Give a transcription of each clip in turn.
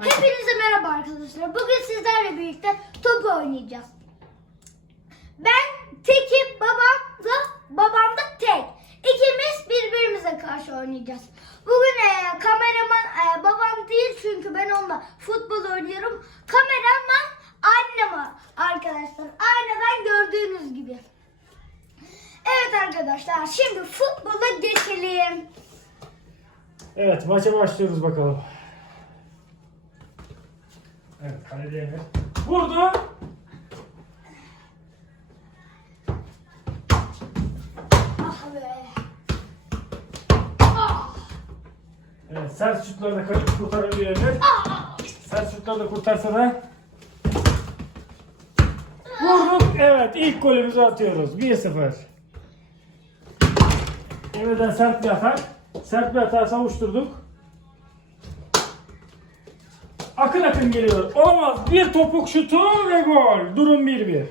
Hepinize merhaba arkadaşlar. Bugün sizlerle birlikte top oynayacağız. Ben tekim, babam da babam da tek. İkimiz birbirimize karşı oynayacağız. Bugün e, kameraman e, babam değil çünkü ben onunla futbol oynuyorum. Kameraman annem arkadaşlar. Aynadan gördüğünüz gibi. Evet arkadaşlar şimdi futbola geçelim. Evet maça başlıyoruz bakalım. Evet kalede Emir. Vurdu. Ah be. Ah. Evet sert kar- kurtarabiliyor Emir. Sert şutları da kurtarsa da. Vurduk. Evet ilk golümüzü atıyoruz. 1-0. Emir'den sert bir atak. Sert bir atağı savuşturduk. Akın akın geliyor. Olamaz. Bir topuk şutu ve gol. Durum 1-1.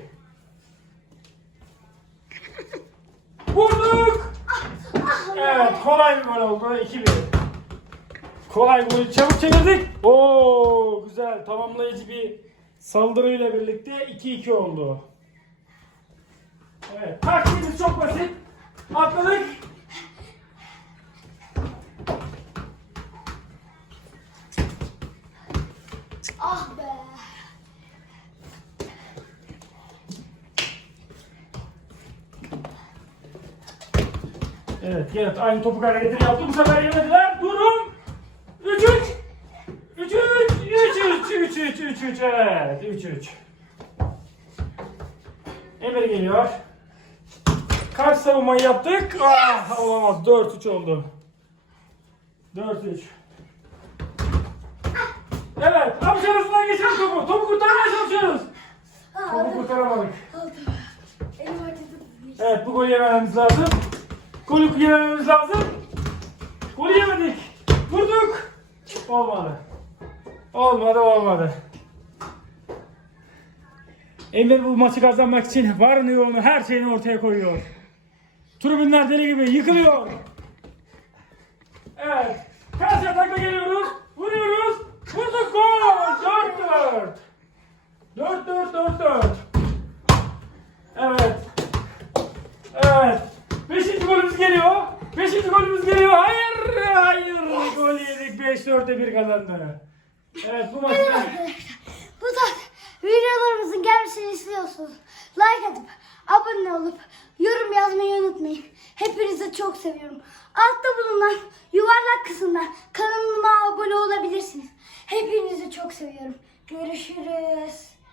Vurduk. Evet kolay bir gol oldu. 2-1. Kolay golü çabuk çevirdik. Oo güzel tamamlayıcı bir saldırıyla birlikte 2-2 oldu. Evet taktiğimiz çok basit. Atladık. Ah be. Evet evet aynı topu hareketini yaptı. Bu sefer yemediler. Durum 3-3. 3-3. 3-3. 3-3. 3-3. Evet 3-3. Emir geliyor. Kaç savunmayı yaptık? Ah olamaz. 4-3 oldu. 4-3. Evet. Amcanızdan geçelim topu. Topu kurtarmaya çalışıyoruz. Ah, Topu kurtaramadık. Elim acıdı. Evet bu golü yemememiz lazım. Golü yemememiz lazım. Golü yemedik. Vurduk. Olmadı. Olmadı olmadı. Emir bu maçı kazanmak için varını yoğunu her şeyini ortaya koyuyor. Tribünler deli gibi yıkılıyor. Evet. Karşı atakla geliyoruz. Vuruyoruz. Evet. Beşinci golümüz geliyor. Beşinci golümüz geliyor. Hayır. Hayır. Gol yedik. 5-4'e 1 kazandı. Evet bu maçta. Bu tarz videolarımızın gelmesini istiyorsanız like atıp abone olup yorum yazmayı unutmayın. Hepinizi çok seviyorum. Altta bulunan yuvarlak kısımdan kanalıma abone olabilirsiniz. Hepinizi çok seviyorum. Görüşürüz.